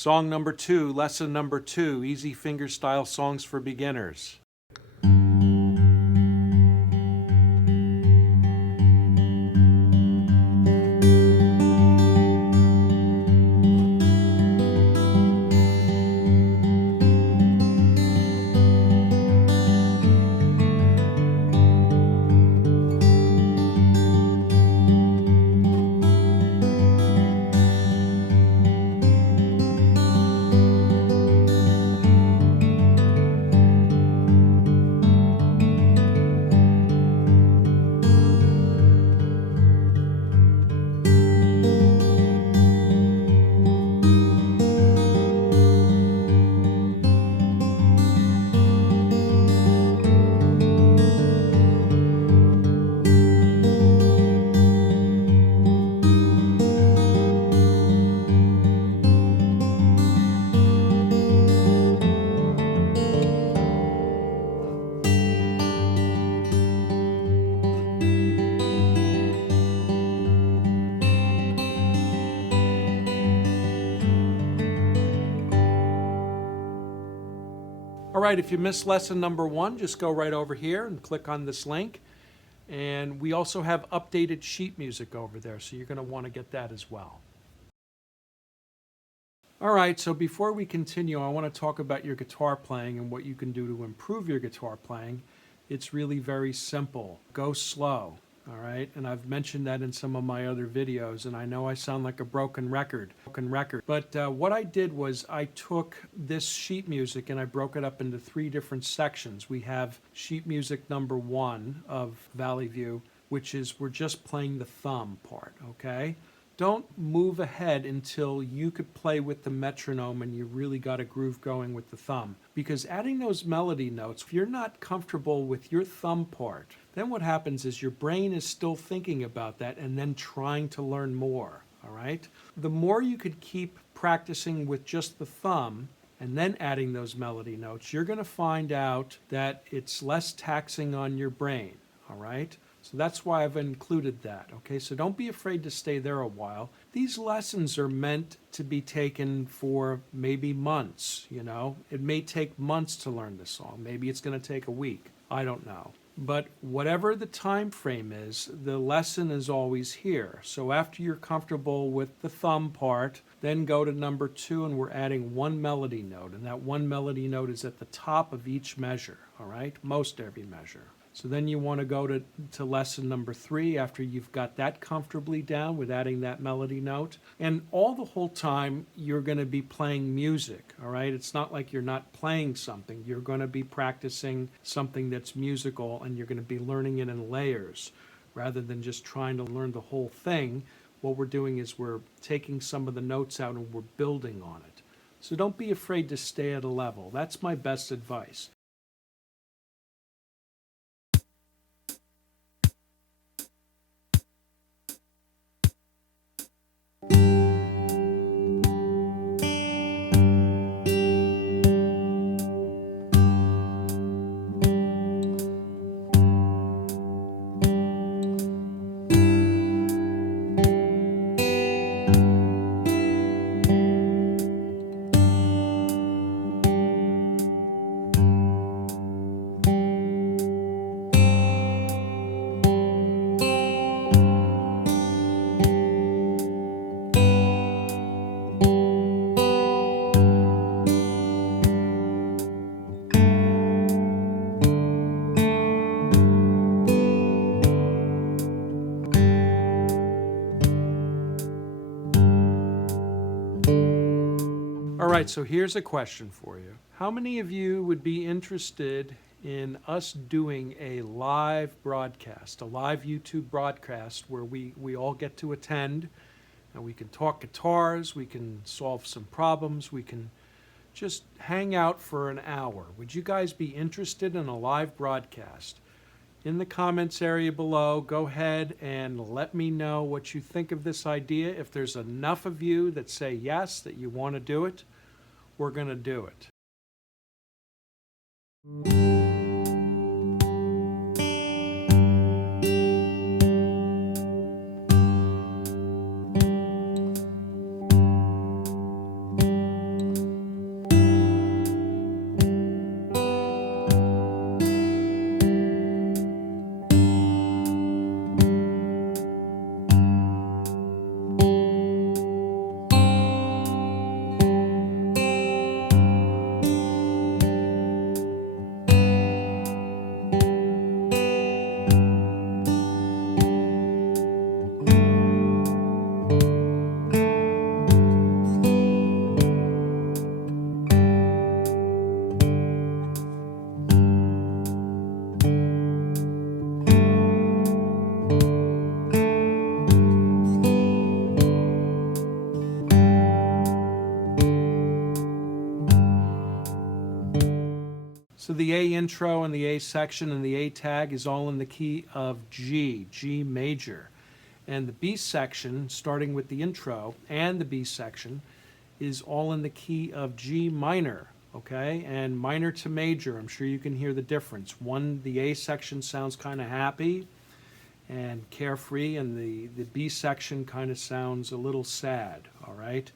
Song number 2, lesson number 2, easy fingerstyle songs for beginners. All right, if you missed lesson number 1, just go right over here and click on this link. And we also have updated sheet music over there, so you're going to want to get that as well. All right, so before we continue, I want to talk about your guitar playing and what you can do to improve your guitar playing. It's really very simple. Go slow, all right? And I've mentioned that in some of my other videos, and I know I sound like a broken record. But what I did was I took this sheet music and I broke it up into 3 different sections. We have sheet music number 1 of Valley View, which is we're just playing the thumb part, okay? Don't move ahead until you could play with the metronome and you really got a groove going with the thumb. Because adding those melody notes, if you're not comfortable with your thumb part, then what happens is your brain is still thinking about that and then trying to learn more, all right? The more you could keep practicing with just the thumb and then adding those melody notes, you're going to find out that it's less taxing on your brain, all right? So that's why I've included that, okay? So don't be afraid to stay there a while. These lessons are meant to be taken for maybe months, you know? It may take months to learn this song. Maybe it's going to take a week. I don't know. But whatever the time frame is, the lesson is always here. So after you're comfortable with the thumb part, then go to number 2 and we're adding 1 melody note. And that 1 melody note is at the top of each measure, all right? Most every measure. So then you want to go to lesson number 3 after you've got that comfortably down with adding that melody note. And all the whole time you're going to be playing music, all right? It's not like you're not playing something. You're going to be practicing something that's musical and you're going to be learning it in layers rather than just trying to learn the whole thing. What we're doing is we're taking some of the notes out and we're building on it. So don't be afraid to stay at a level. That's my best advice. All right, so here's a question for you. How many of you would be interested in us doing a live broadcast, a live YouTube broadcast where we all get to attend and we can talk guitars, we can solve some problems, we can just hang out for an hour? Would you guys be interested in a live broadcast? In the comments area below, go ahead and let me know what you think of this idea. If there's enough of you that say yes, that you want to do it, we're going to do it. So the A intro and the A section and the A tag is all in the key of G, G major. And the B section, starting with the intro and the B section, is all in the key of G minor, okay? And minor to major, I'm sure you can hear the difference. The A section sounds kind of happy and carefree, and the B section kind of sounds a little sad, all right?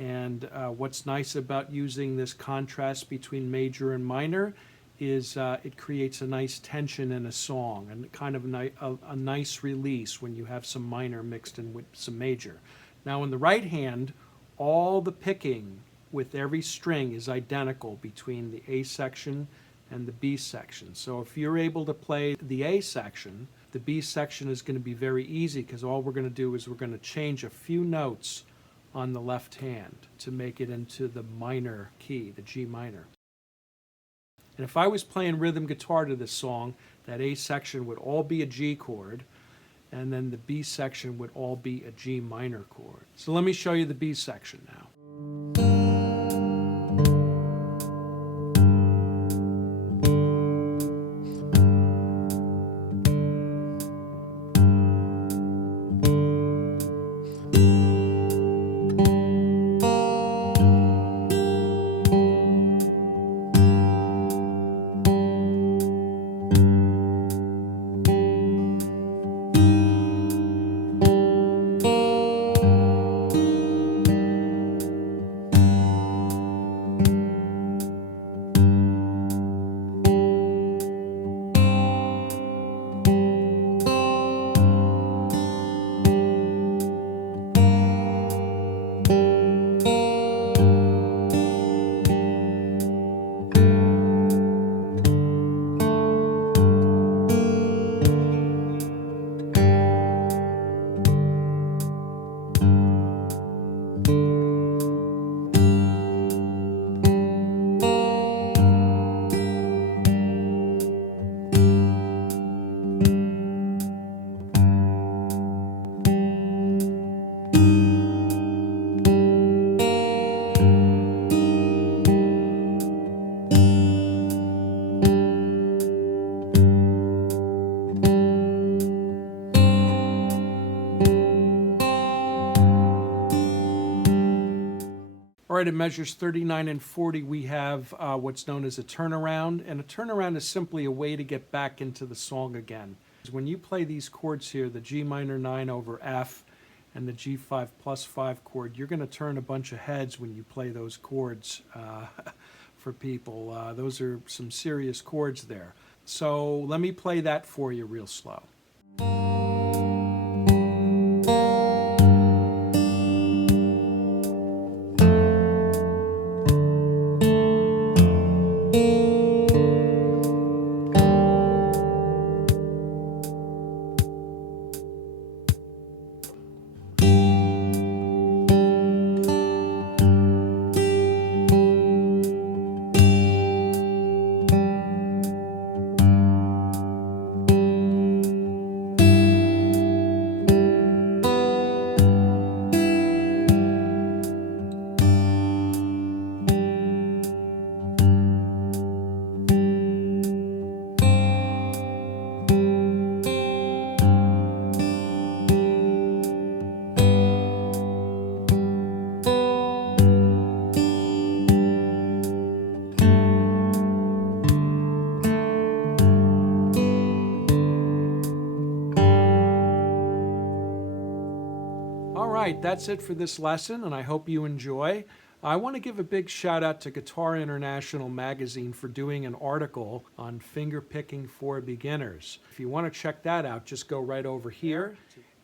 And what's nice about using this contrast between major and minor is it creates a nice tension in a song and kind of a nice release when you have some minor mixed in with some major. Now in the right hand, all the picking with every string is identical between the A section and the B section. So if you're able to play the A section, the B section is going to be very easy, because all we're going to do is we're going to change a few notes on the left hand to make it into the minor key, the G minor. And if I was playing rhythm guitar to this song, that A section would all be a G chord, and then the B section would all be a G minor chord. So let me show you the B section now. All right, it measures 39 and 40. We have what's known as a turnaround, and a turnaround is simply a way to get back into the song again. When you play these chords here, the G minor 9 over F and the G5 plus 5 chord, you're going to turn a bunch of heads when you play those chords for people. Those are some serious chords there. So let me play that for you real slow. All right, that's it for this lesson, and I hope you enjoy. I want to give a big shout out to Guitar International magazine for doing an article on finger picking for beginners. If you want to check that out, just go right over here.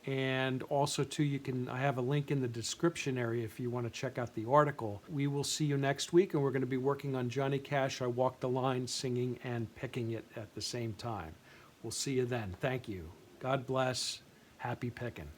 And also too, I have a link in the description area if you want to check out the article. We will see you next week, and we're going to be working on Johnny Cash, I Walk the Line, singing and picking it at the same time. We'll see you then. Thank you. God bless. Happy picking.